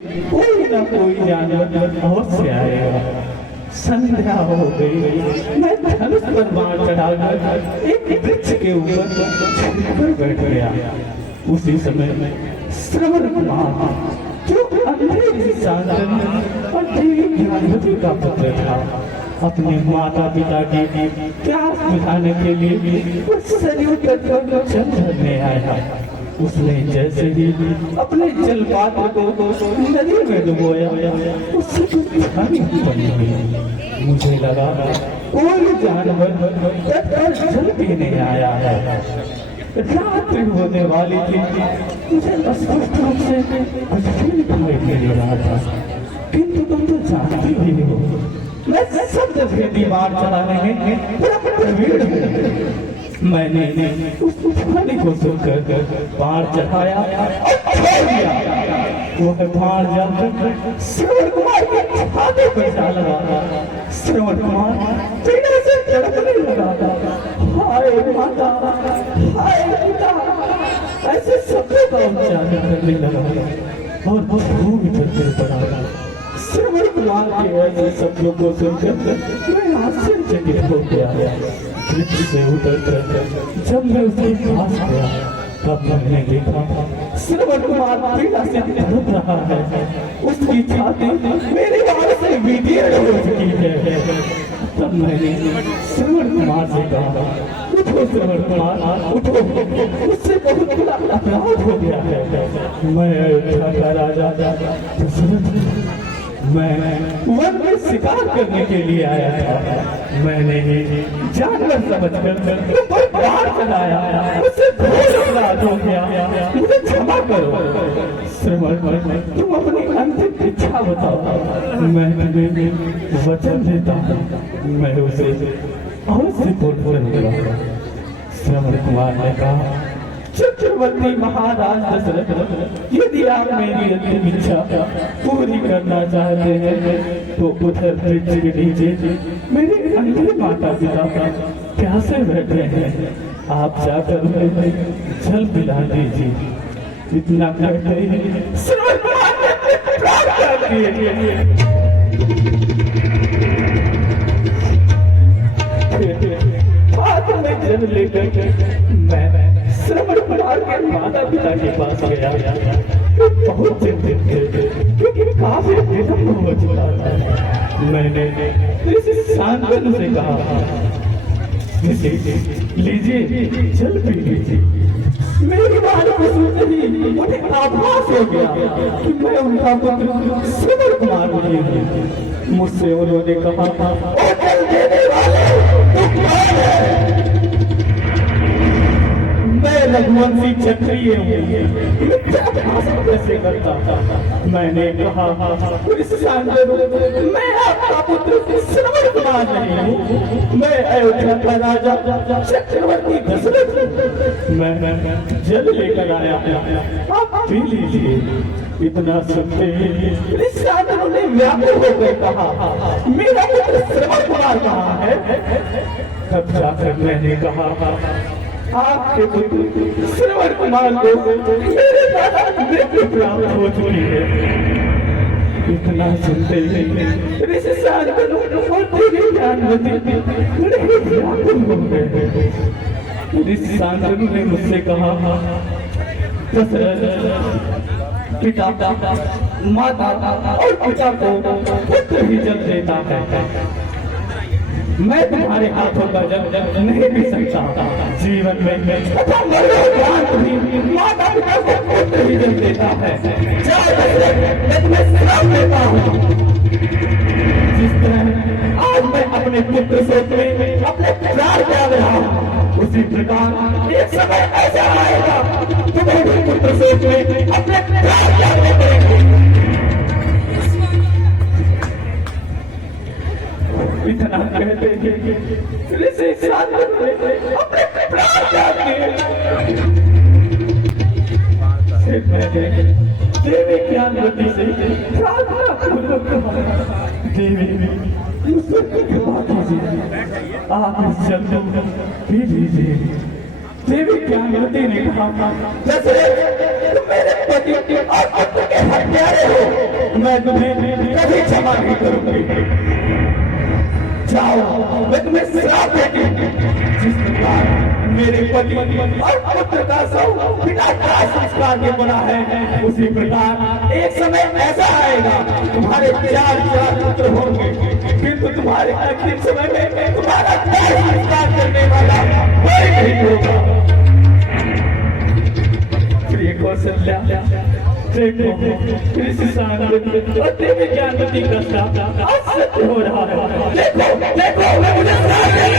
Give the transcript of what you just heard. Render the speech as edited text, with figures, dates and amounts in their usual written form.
कोई ना कोई जानवर अवश्य आएगा। संध्या हो गई, मैं धनुष पर बाण चढ़ाकर एक वृक्ष के ऊपर पर बैठ गया। उसी समय में श्रवण कुमार, जो अंधेरी शांतनु और देवी ज्ञानवती का पुत्र था, अपने माता पिता की प्यास बुझाने के लिए उस सरयू तट पर जल भरने आया। उसने जैसे ही अपने जल पात्र को नदी में डुबोया, उससे कुछ हानि उत्पन्न हुई। मुझे लगा कोई जानवर तट पर जल पीने आया है। रात्रि होने वाली थी, मुझे स्पष्ट रूप से कुछ भी दिखाई दे रहा था, किंतु तुम तो जानती ही हो, मैं शब्द से दीवार चलाने में बड़ा प्रवीण हूँ। मैंने उस ध्वनि को सुनकर बाण चढ़ाया और छोड़ दिया। वह बाण जाकर श्रवण कुमार के छाती पर जा लगा। श्रवण कुमार पीड़े से तड़पने लगा। हाय माता, हाय पिता, ऐसे शब्दों का उच्चारण करने लगा और वो भूमि पर गिर पड़ा। श्रवण कुमार के ऐसे शब्दों को सुनकर मैं आश्चर्यचकित हो गया। वृक्ष से उतरकर जब मैं उसके पास गया, तब मैंने देखा श्रवण कुमार पीड़ा से तड़प रहा है। उसकी छाती मेरे बाल से विदीर्ण हो चुकी है। तब मैंने श्रवण कुमार से कहा, उठो श्रवण कुमार, उठो, उससे बहुत बड़ा अपराध हो गया है। मैं अयोध्या का राजा दशरथ, मैं वन में शिकार करने के लिए आया था। मैंने जानवर समझकर तुम पर बाण चलाया, मुझसे बहुत अपराध हो गया, मुझे क्षमा करो। श्रवण, तुम अपनी अंतिम इच्छा बताओ, मैं तुम्हें वचन देता हूँ, मैं उसे अवश्य पूर्ण करूंगा। श्रवण कुमार ने कहा, चक्रवर्ती महाराज दशरथ, यदि आप मेरी अंतिम इच्छा पूरी करना चाहते हैं तो उधर वृक्ष के नीचे मेरे अंधे माता पिता प्यासे बैठे हैं, आप जाकर उन्हें जल पिला दीजिए। इतना कहते ही श्रवण कुमार ने प्राण त्याग दिए। हाथ में जल लेकर मैं श्रवण कुमार के माता पिता के पास गया। बहुत चिंतित थे क्योंकि काफी विलंब हो चुका था। मैंने शांतनु से कहा, लीजिए जल पी लीजिए। मेरी बात को सुनते ही मुझे आभास हो गया कि मैं उनका पुत्र श्रवण कुमार नहीं हूँ। मुझसे उन्होंने कहा, जल देने वाले मैं रघुवंशी क्षत्रिय हूँ, कैसे करता था। मैंने कहा, मैं आपका पुत्र श्रवण कुमार नहीं हूँ, मैं अयोध्या का राजा चक्रवर्ती दशरथ। मैं जल लेकर आया, आप पी लीजिए। इतना सुनते ही शांतनु ने व्याकुल होकर कहा, मेरा पुत्र श्रवण कुमार कहाँ है? तब जाकर मैंने कहा, आपके पुत्र श्रवण कुमार को मेरे द्वारा मृत्यु प्राप्त हो चुकी है। इतना सुनते ही ऋषि शांतनु और देवी ज्ञानवती बड़े व्याकुल हो गए। ऋषि शांतनु ने मुझसे कहा, पिता माता और पिता को पुत्र ही जल देता है। मैं तुम्हारे हाथों का जल नहीं पी सकता। जीवन में माता पिता को पुत्र ही जल देता है। मैं तुम्हें श्राप देता हूँ। जिस तरह आज मैं अपने पुत्र सोच में अपने प्राण त्याग रहा हूँ, उसी प्रकार एक समय ऐसा आएगा तुम्हें भी पुत्र सोच में अपने प्राण त्यागने पड़ेंगे। इतना कहते ऋषि शांतनु ने अपने प्राण त्याग दिए। देवी ज्ञानवती से प्रार्थना पूर्वक कहा, देवी मुझसे क्षमा कीजिए, आप इस जल को पी लीजिए। देवी ज्ञानवती ने कहा, तुम मेरे पति और पुत्र के हत्यारे हो, मैं तुम्हें कभी क्षमा नहीं करूंगी। जाओ, मैं तुम्हें श्राप देती हूँ। जिस प्रकार मेरे पति और पुत्र का शव बिना दाह संस्कार के बना है, उसी प्रकार एक समय ऐसा आएगा तुम्हारे 4 पुत्र होंगे, किंतु तुम्हारे अंतिम समय में तुम्हारा दाह संस्कार करने वाला कोई नहीं होगा। प्रिय कौशल्या, देखो कृष्ण सांग और देवी जानकी का श्राप आज सत्य हो रहा है। देखो देखो, मैं मुझे श्राप